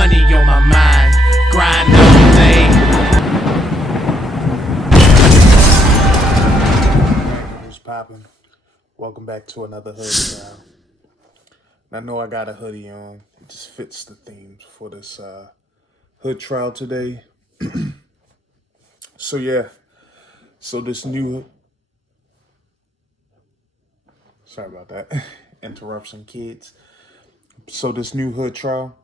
money on my mind. Grind all day. What's poppin'? Welcome back to another hood trial. I know I got a hoodie on. It just fits the theme for this hood trial today. So yeah. So this new... Sorry about that. Interruption, kids. So this new hood trial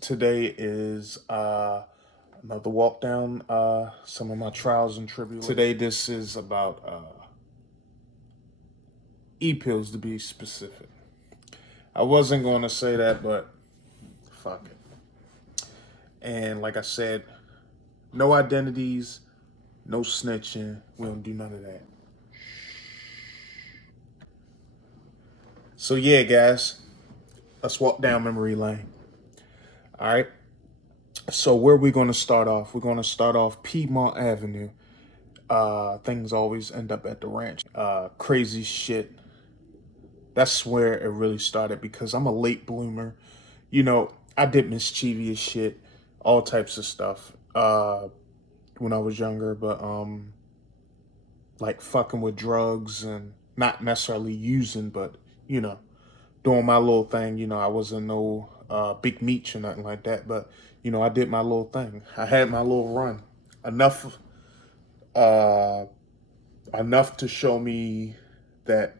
today is another walk down some of my trials and tribulations. Today this is about e-pills, to be specific. I wasn't going to say that, but fuck it. And like I said, no identities, no snitching. We don't do none of that. So yeah, guys, let's walk down memory lane. All right. So where are we going to start off? We're going to start off Piedmont Avenue. Things always end up at the ranch. Crazy shit. That's where it really started because I'm a late bloomer. You know, I did mischievous shit, all types of stuff when I was younger, but like fucking with drugs and not necessarily using, but you know, doing my little thing. You know, I wasn't no big meat or nothing like that, but you know, I did my little thing. I had my little run. Enough to show me that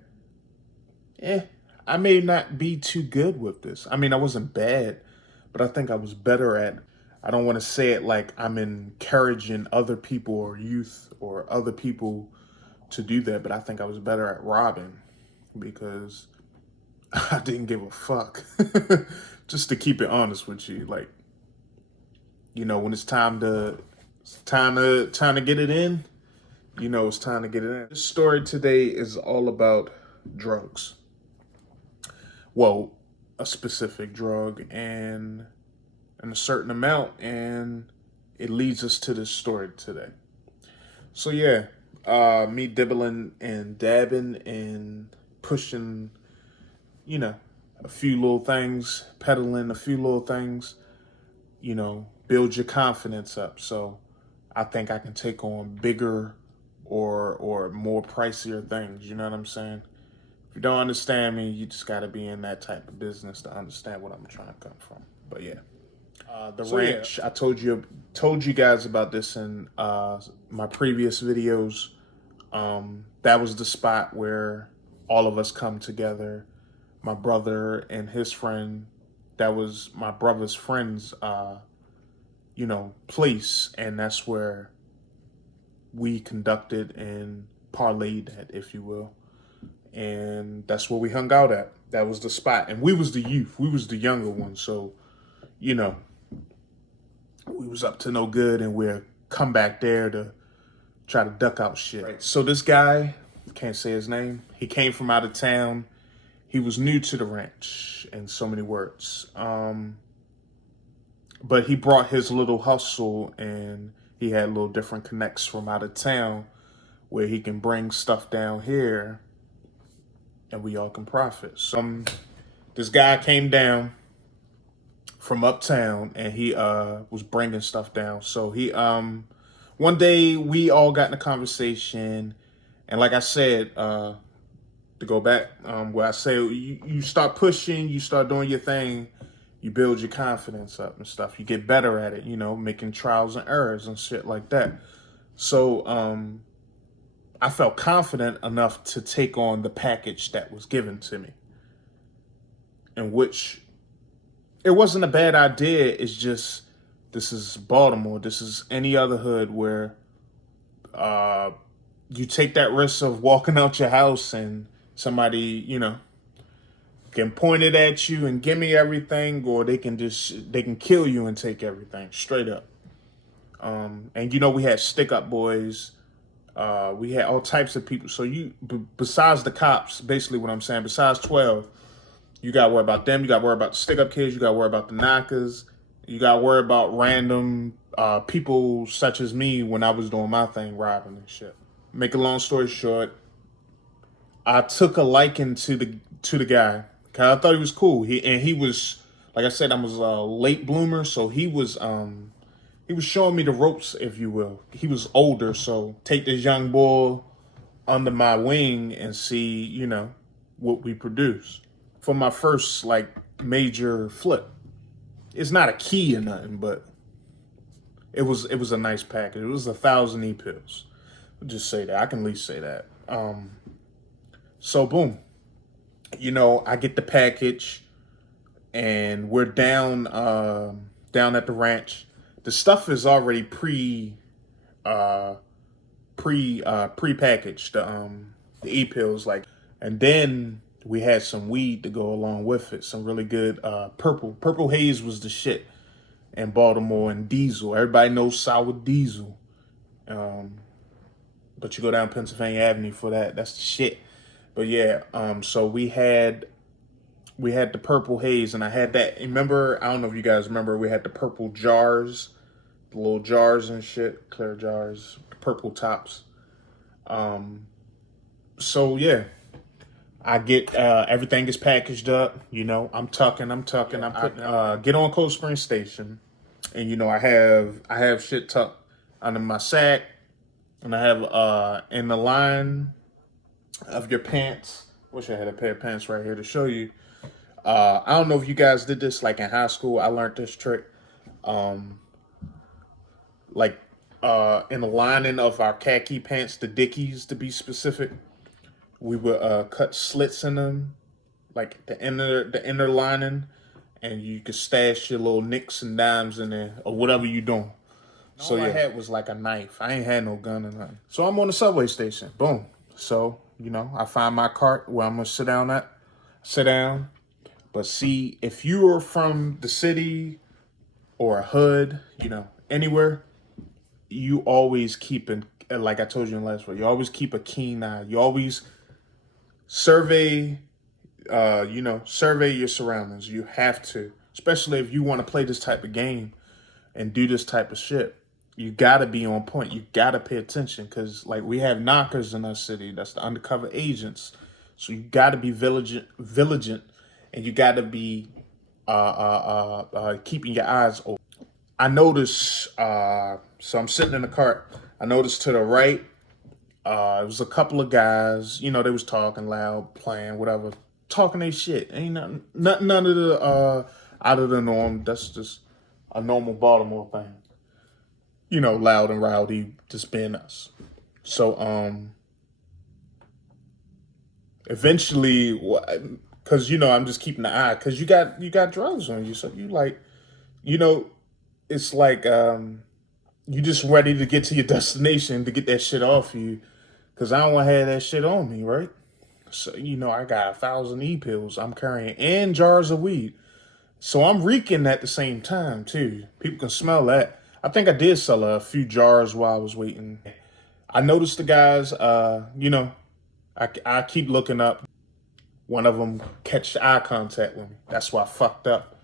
I may not be too good with this. I mean, I wasn't bad, but I think I was better at, I don't want to say it like I'm encouraging other people or youth or other people to do that, but I think I was better at robbing because I didn't give a fuck. Just to keep it honest with you, like, you know, when it's time to get it in, you know, it's time to get it in. This story today is all about drugs. Well, a specific drug and a certain amount, and it leads us to this story today. So yeah, me dibbling and dabbing and pushing, you know, a few little things, peddling a few little things, you know, build your confidence up. So I think I can take on bigger or more pricier things. You know what I'm saying? If you don't understand me, you just got to be in that type of business to understand what I'm trying to come from. But yeah, the ranch. Yeah. I told you guys about this in my previous videos. That was the spot where all of us come together. My brother and his friend. That was my brother's friend's, you know, place, and that's where we conducted and parlayed at, if you will. And that's where we hung out at. That was the spot. And we was the youth. We was the younger ones. So, you know, we was up to no good, and we'll come back there to try to duck out shit. Right. So this guy, can't say his name. He came from out of town. He was new to the ranch, in so many words. But he brought his little hustle, and he had little different connects from out of town where he can bring stuff down here and we all can profit. So this guy came down from uptown, and he was bringing stuff down. So he one day we all got in a conversation, and like I said, to go back where I say you start pushing, you start doing your thing, you build your confidence up and stuff. You get better at it, you know, making trials and errors and shit like that. So I felt confident enough to take on the package that was given to me, in which it wasn't a bad idea. It's just, this is Baltimore. This is any other hood where you take that risk of walking out your house and somebody, you know, can point it at you and give me everything, or they can kill you and take everything straight up. And you know, we had stick up boys. We had all types of people. So besides the cops, basically what I'm saying, besides 12, you got to worry about them. You got to worry about the stick up kids. You got to worry about the knockers. You got to worry about random people such as me when I was doing my thing, robbing and shit. Make a long story short, I took a liking to the guy. Cause I thought he was cool. He was like I said, I was a late bloomer, so he was showing me the ropes, if you will. He was older, so take this young boy under my wing and see, what we produce. For my first like major flip. It's not a key or nothing, but it was a nice package. It was 1,000 e-pills. I'll just say that. I can at least say that. So boom. I get the package and we're down down at the ranch. The stuff is already pre-packaged, the e-pills, like, and then we had some weed to go along with it, some really good purple haze was the shit in Baltimore, and diesel, everybody knows sour diesel, but you go down Pennsylvania Avenue for that's the shit. But yeah, so we had the purple haze, and I had that. Remember, I don't know if you guys remember, we had the purple jars, the little jars and shit, clear jars, purple tops. So yeah, I get everything is packaged up. I'm tucking. I'm putting get on Cold Spring Station, and I have shit tucked under my sack, and I have in the line of your pants. Wish I had a pair of pants right here to show you. I don't know if you guys did this like in high school. I learned this trick. In the lining of our khaki pants, the Dickies to be specific, we would cut slits in them, like the inner lining, and you could stash your little nicks and dimes in there or whatever you doing. So I had was like a knife. I ain't had no gun or nothing. So I'm on the subway station. Boom. So, I find my cart where I'm gonna sit down at. Sit down. But see, if you are from the city or a hood, anywhere, you always keep like I told you in the last one, you always keep a keen eye. You always survey your surroundings. You have to, especially if you want to play this type of game and do this type of shit. You gotta be on point. You gotta pay attention, because like we have knockers in our city. That's the undercover agents. So you gotta be vigilant, and you gotta be keeping your eyes open. I noticed. So I'm sitting in the cart. I noticed to the right, it was a couple of guys. They was talking loud, playing, whatever, talking their shit. Ain't none of the out of the norm. That's just a normal Baltimore thing. Loud and rowdy, just being us. So eventually, because I'm just keeping the eye, because you got drugs on you, so you like, it's like you just ready to get to your destination to get that shit off you, because I don't want to have that shit on me, right? So I got 1,000 e-pills I'm carrying and jars of weed, so I'm reeking at the same time too. People can smell that. I think I did sell a few jars while I was waiting. I noticed the guys, I keep looking up. One of them catch eye contact with me. That's why I fucked up.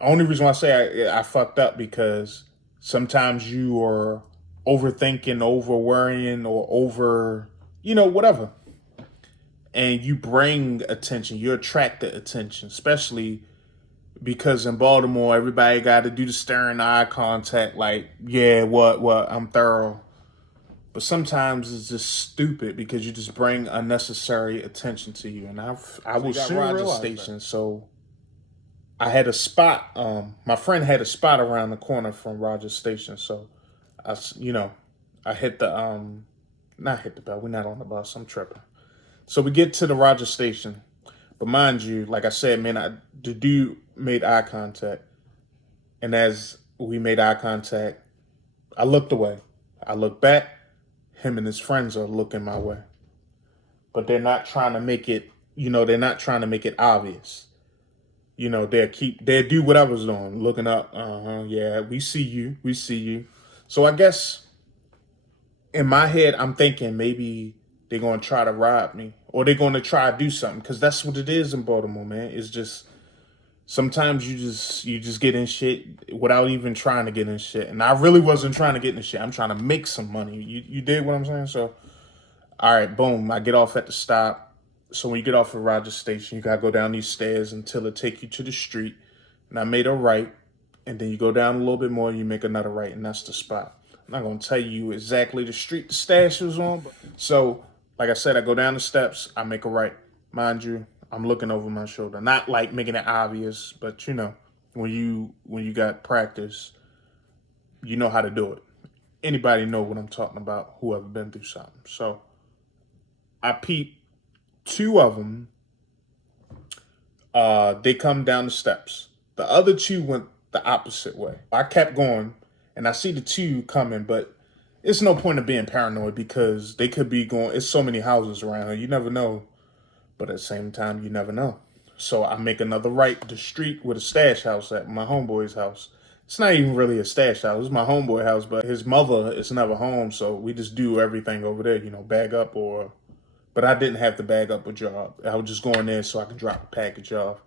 Only reason why I say I fucked up, because sometimes you are overthinking, over worrying, or over, whatever. And you bring attention, you attract the attention, especially because in Baltimore, everybody got to do the staring eye contact, like, yeah, what, I'm thorough. But sometimes it's just stupid, because you just bring unnecessary attention to you. And I was soon Roger Station, so I had a spot. My friend had a spot around the corner from Rogers Station, so I hit the not hit the bell. We're not on the bus. I'm tripping. So we get to the Rogers Station, but mind you, like I said, man, the dude made eye contact, and as we made eye contact, I looked away. I looked back. Him and his friends are looking my way, but they're not trying to make it. They're not trying to make it obvious. They'll do whatever's doing, looking up. Yeah, we see you. So I guess in my head, I'm thinking maybe they're going to try to rob me, or they're going to try to do something, because that's what it is in Baltimore, man. It's just, sometimes you just get in shit without even trying to get in shit. And I really wasn't trying to get in shit. I'm trying to make some money. You dig what I'm saying? So, all right, boom. I get off at the stop. So when you get off at Rogers Station, you got to go down these stairs until it take you to the street. and I made a right, and then you go down a little bit more, and you make another right, and that's the spot. I'm not gonna tell you exactly the street the stash was on, but so like I said, I go down the steps, I make a right. Mind you, I'm looking over my shoulder, not like making it obvious, but you know, when you got practice, you know how to do it. Anybody know what I'm talking about? Whoever been through something. So I peep two of them. They come down the steps. The other two went the opposite way. I kept going, and I see the two coming, but it's no point of being paranoid because they could be going. It's so many houses around here. You never know. But at the same time, you never know. So I make another right the street where the stash house at, my homeboy's house. It's not even really a stash house. It's my homeboy house, but his mother is never home, so we just do everything over there, you know, bag up or... But I didn't have to bag up a job. I was just going there so I could drop a package off.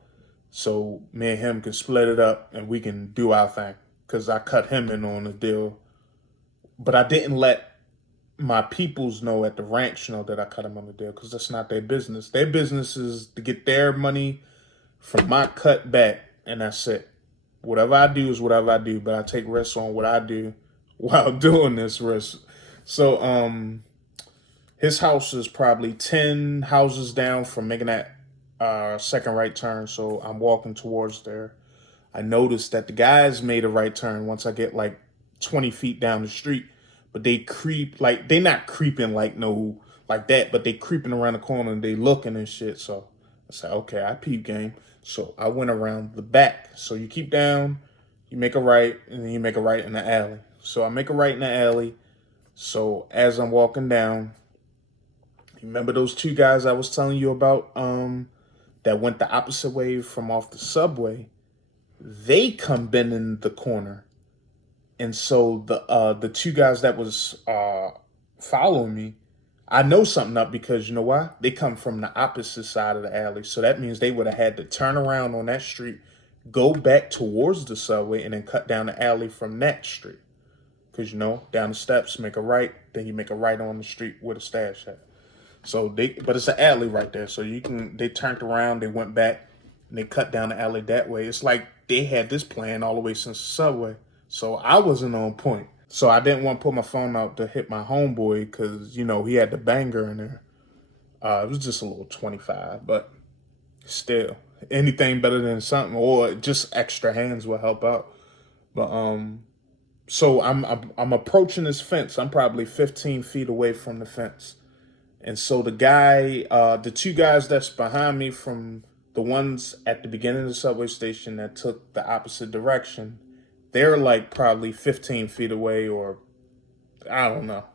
So me and him can split it up and we can do our thing. Because I cut him in on the deal. But I didn't let my peoples know at the ranch know that I cut him on the deal because that's not their business. Their business is to get their money from my cut back, and that's it. Whatever I do is whatever I do, but I take risks on what I do while doing this risk. So his house is probably 10 houses down from making that second right turn, so I'm walking towards there. I noticed that the guys made a right turn once I get like 20 feet down the street, but they creep, like, they not creeping like no, like that, but they creeping around the corner and they looking and shit. So I said, okay, I peep game. So I went around the back. So you keep down, you make a right, and then you make a right in the alley. So I make a right in the alley. So as I'm walking down, you remember those two guys I was telling you about that went the opposite way from off the subway? They come bending the corner. And so the two guys that was following me, I know something up because you know why? They come from the opposite side of the alley. So that means they would have had to turn around on that street, go back towards the subway, and then cut down the alley from that street. Because, you know, down the steps, make a right, then you make a right on the street where the stash at. So but it's an alley right there. So they turned around, they went back, and they cut down the alley that way. It's like they had this plan all the way since the subway. So I wasn't on point. So I didn't want to put my phone out to hit my homeboy because, you know, he had the banger in there. It was just a little 25, but still, anything better than something, or just extra hands will help out. But so I'm approaching this fence. I'm probably 15 feet away from the fence. And so the two guys that's behind me from the ones at the beginning of the subway station that took the opposite direction, they're like probably 15 feet away, or I don't know.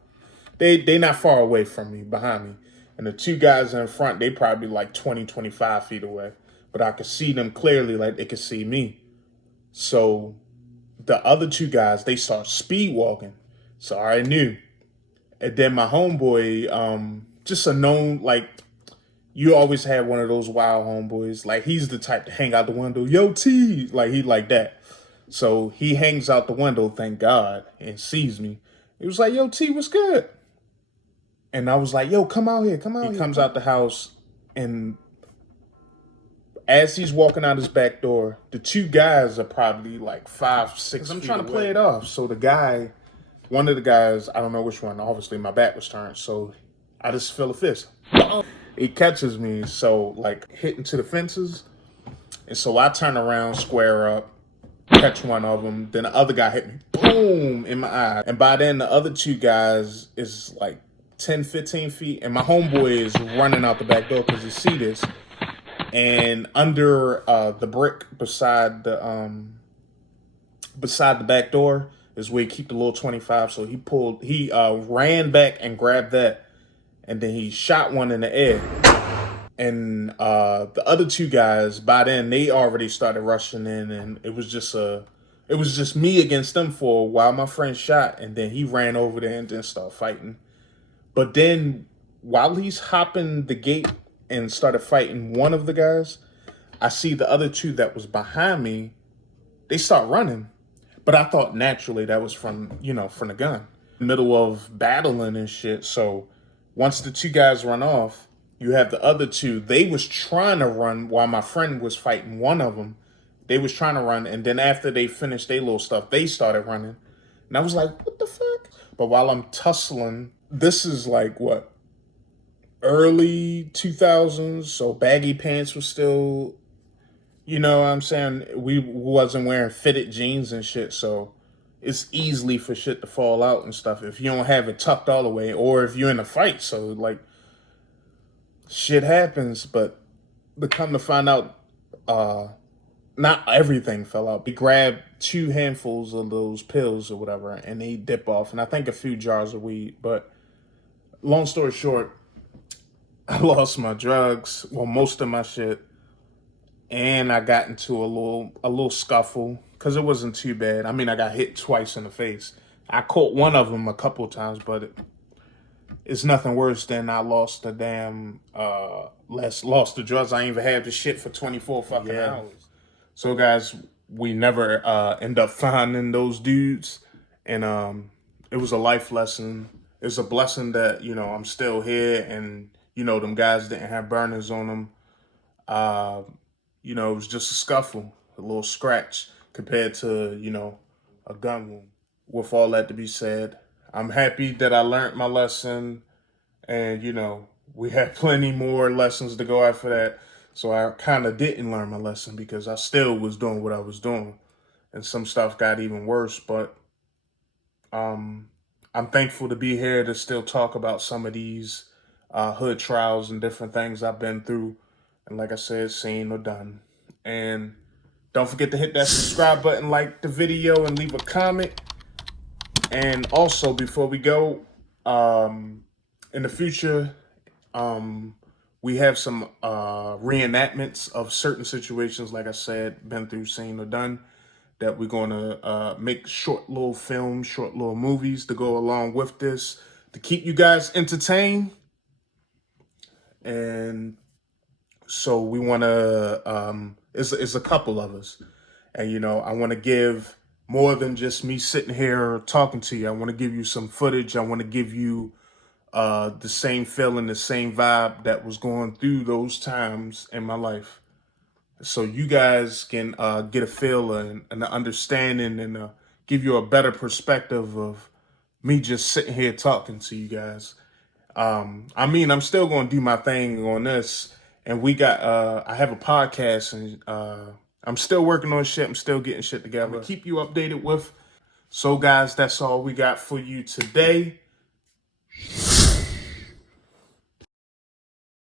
They not far away from me, behind me. And the two guys in front, they probably like 20, 25 feet away. But I could see them clearly like they could see me. So the other two guys, they start speed walking. So I already knew. And then my homeboy, just a known, like, you always had one of those wild homeboys. Like, he's the type to hang out the window. Yo, T! Like, he like that. So he hangs out the window, thank God, and sees me. He was like, yo, T, what's good? And I was like, yo, come out here, come out here. He comes out the house, and as he's walking out his back door, the two guys are probably like 5, 6 feet I'm trying to play it off. So the guy, one of the guys, I don't know which one, obviously my back was turned, so I just feel a fist. He catches me, so like hitting to the fences. And so I turn around, square up, catch one of them. Then the other guy hit me, boom, in my eye. And by then, the other two guys is like 10, 15 feet. And my homeboy is running out the back door because he see this. And under the brick beside the back door is where he keep the little 25. So he ran back and grabbed that. And then he shot one in the air. And the other two guys, by then, they already started rushing in, and it was just me against them for a while. My friend shot, and then he ran over there and then started fighting. But then, while he's hopping the gate and started fighting one of the guys, I see the other two that was behind me, they start running. But I thought naturally that was from the gun. Middle of battling and shit. So once the two guys run off, you have the other two. They was trying to run while my friend was fighting one of them. They was trying to run, and then after they finished their little stuff, they started running. And I was like, what the fuck? But while I'm tussling, this is like what? Early 2000s, so baggy pants was still, you know what I'm saying? We wasn't wearing fitted jeans and shit, so it's easily for shit to fall out and stuff if you don't have it tucked all the way, or if you're in a fight. So like, shit happens. But to come to find out, not everything fell out. We grabbed 2 handfuls of those pills or whatever, and they dip off, and I think a few jars of weed. But long story short, I lost my drugs, well, most of my shit, and I got into a little scuffle because it wasn't too bad. I mean, I got hit twice in the face. I caught one of them a couple of times, but it's nothing worse than I lost the damn lost the drugs. I ain't even had the shit for 24 fucking hours. So guys, we never end up finding those dudes, and it was a life lesson. It's a blessing that, you know, I'm still here, and you know, them guys didn't have burners on them. You know, it was just a scuffle, a little scratch compared to, you know, a gun wound. With all that to be said, I'm happy that I learned my lesson, and, you know, we had plenty more lessons to go after that. So I kind of didn't learn my lesson because I still was doing what I was doing, and some stuff got even worse. But I'm thankful to be here to still talk about some of these hood trials and different things I've been through. And like I said, seen or done. And don't forget to hit that subscribe button, like the video, and leave a comment. And also, before we go, in the future, we have some reenactments of certain situations, like I said, been through, seen or done, that we're going to make short little films, short little movies to go along with this, to keep you guys entertained. And so we want to, it's a couple of us. And, you know, I want to give more than just me sitting here talking to you. I want to give you some footage. I want to give you the same feeling, the same vibe that was going through those times in my life. So you guys can get a feel and an understanding, and give you a better perspective of me just sitting here talking to you guys. I mean, I'm still going to do my thing on this, and we got, I have a podcast, and I'm still working on shit. I'm still getting shit together. I'm gonna keep you updated with. So guys, that's all we got for you today.